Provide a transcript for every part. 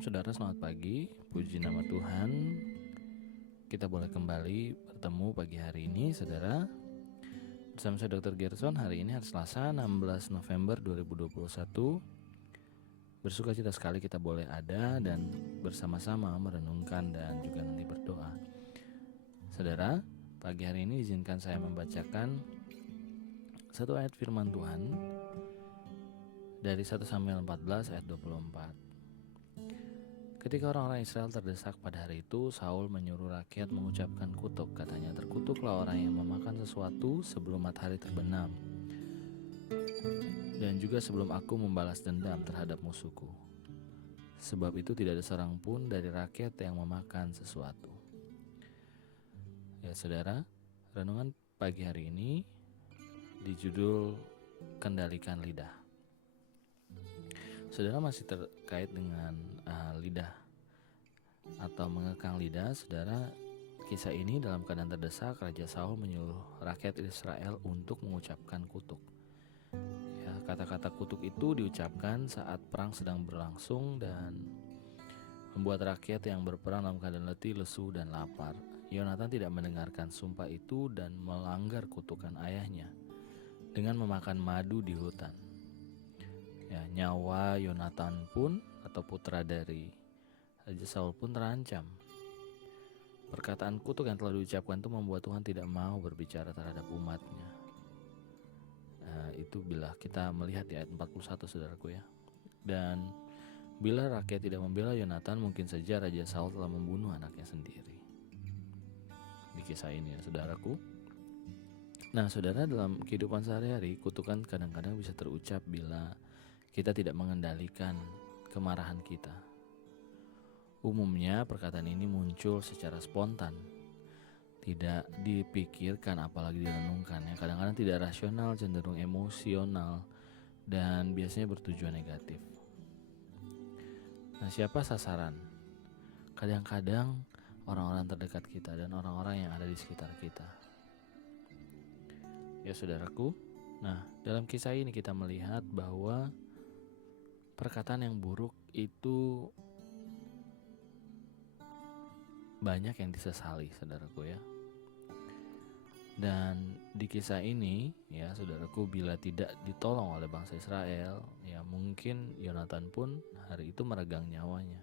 Shalom saudara, selamat pagi. Puji nama Tuhan, kita boleh kembali bertemu pagi hari ini saudara. Bersama saya Dr. Gerson. Hari ini hari Selasa 16 November 2021. Bersukacita sekali kita boleh ada dan bersama-sama merenungkan dan juga nanti berdoa. Saudara, pagi hari ini izinkan saya membacakan satu ayat firman Tuhan dari 1 Samuel 14 ayat 24. Ketika orang-orang Israel terdesak pada hari itu, Saul menyuruh rakyat mengucapkan kutuk. Katanya, terkutuklah orang yang memakan sesuatu sebelum matahari terbenam, dan juga sebelum aku membalas dendam terhadap musuhku. Sebab itu tidak ada seorang pun dari rakyat yang memakan sesuatu. Ya saudara, renungan pagi hari ini dijudul Kendalikan Lidah. Saudara, masih terkait dengan lidah atau mengekang lidah. Saudara, kisah ini dalam keadaan terdesak, Raja Saul menyuruh rakyat Israel untuk mengucapkan kutuk. Ya, kata-kata kutuk itu diucapkan saat perang sedang berlangsung dan membuat rakyat yang berperang dalam keadaan letih, lesu, dan lapar. Yonatan tidak mendengarkan sumpah itu dan melanggar kutukan ayahnya dengan memakan madu di hutan. Ya, nyawa Yonatan pun atau putra dari Raja Saul pun terancam. Perkataan kutuk yang telah diucapkan itu membuat Tuhan tidak mau berbicara terhadap umatnya. Itu bila kita melihat di ayat 41 saudaraku ya. Dan bila rakyat tidak membela Yonatan, mungkin saja Raja Saul telah membunuh anaknya sendiri. Di kisah ini ya saudaraku. Nah saudara, dalam kehidupan sehari-hari kutukan kadang-kadang bisa terucap bila kita tidak mengendalikan kemarahan kita. Umumnya perkataan ini muncul secara spontan, tidak dipikirkan apalagi direnungkan. Ya, kadang-kadang tidak rasional, cenderung emosional, dan biasanya bertujuan negatif. Nah, siapa sasaran? Kadang-kadang orang-orang terdekat kita dan orang-orang yang ada di sekitar kita. Ya saudaraku, nah dalam kisah ini kita melihat bahwa perkataan yang buruk itu banyak yang disesali saudaraku ya. Dan di kisah ini ya saudaraku, bila tidak ditolong oleh bangsa Israel, ya mungkin Yonatan pun hari itu meregang nyawanya.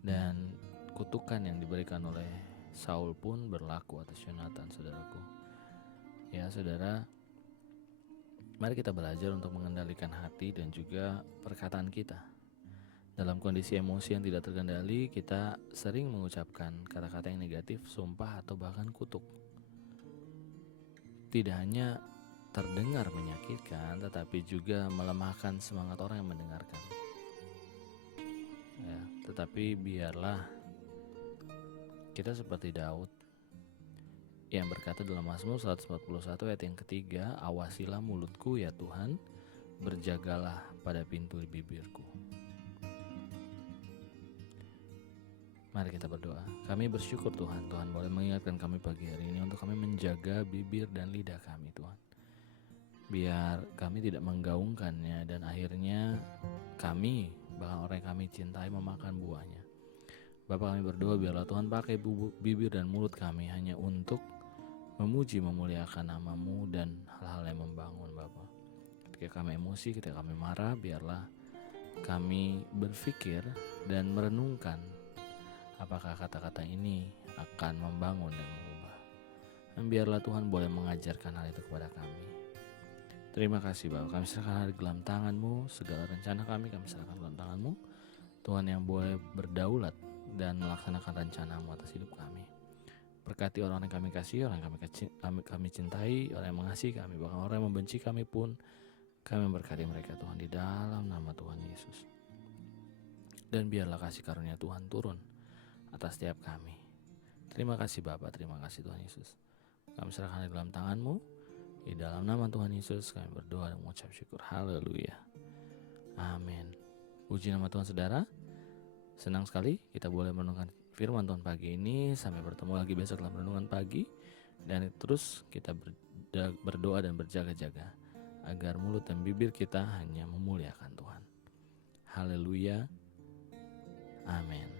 Dan kutukan yang diberikan oleh Saul pun berlaku atas Yonatan saudaraku. Ya saudara, mari kita belajar untuk mengendalikan hati dan juga perkataan kita. Dalam kondisi emosi yang tidak terkendali, kita sering mengucapkan kata-kata yang negatif, sumpah, atau bahkan kutuk. Tidak hanya terdengar menyakitkan, tetapi juga melemahkan semangat orang yang mendengarkan. Ya, tetapi biarlah kita seperti Daud yang berkata dalam Mazmur 141 ayat yang ketiga, awasilah mulutku ya Tuhan, berjagalah pada pintu bibirku. Mari kita berdoa. Kami bersyukur Tuhan boleh mengingatkan kami pagi hari ini untuk kami menjaga bibir dan lidah kami Tuhan. Biar kami tidak menggaungkannya dan akhirnya kami, bahkan orang yang kami cintai, memakan buahnya. Bapa, kami berdoa biarlah Tuhan pakai bibir dan mulut kami hanya untuk memuji, memuliakan nama-Mu dan hal-hal yang membangun Bapa. Ketika kami emosi, ketika kami marah, biarlah kami berpikir dan merenungkan apakah kata-kata ini akan membangun dan mengubah. Dan biarlah Tuhan boleh mengajarkan hal itu kepada kami. Terima kasih Bapa, kami serahkan hari dalam tangan-Mu, segala rencana kami serahkan dalam tangan-Mu. Tuhan yang boleh berdaulat dan melaksanakan rencana-Mu atas hidup kami. Berkati orang yang kami kasih, orang yang kami cintai, orang yang mengasihi kami, bahkan orang yang membenci kami pun, kami memberkati mereka Tuhan di dalam nama Tuhan Yesus. Dan biarlah kasih karunia Tuhan turun atas setiap kami. Terima kasih Bapa, terima kasih Tuhan Yesus. Kami serahkan di dalam tangan-Mu, di dalam nama Tuhan Yesus kami berdoa dan mengucap syukur. Haleluya, amin. Puji nama Tuhan saudara. Senang sekali kita boleh merenungkan firman Tuhan pagi ini. Sampai bertemu lagi besok dalam renungan pagi. Dan terus kita berdoa dan berjaga-jaga agar mulut dan bibir kita hanya memuliakan Tuhan. Haleluya. Haleluya. Amin.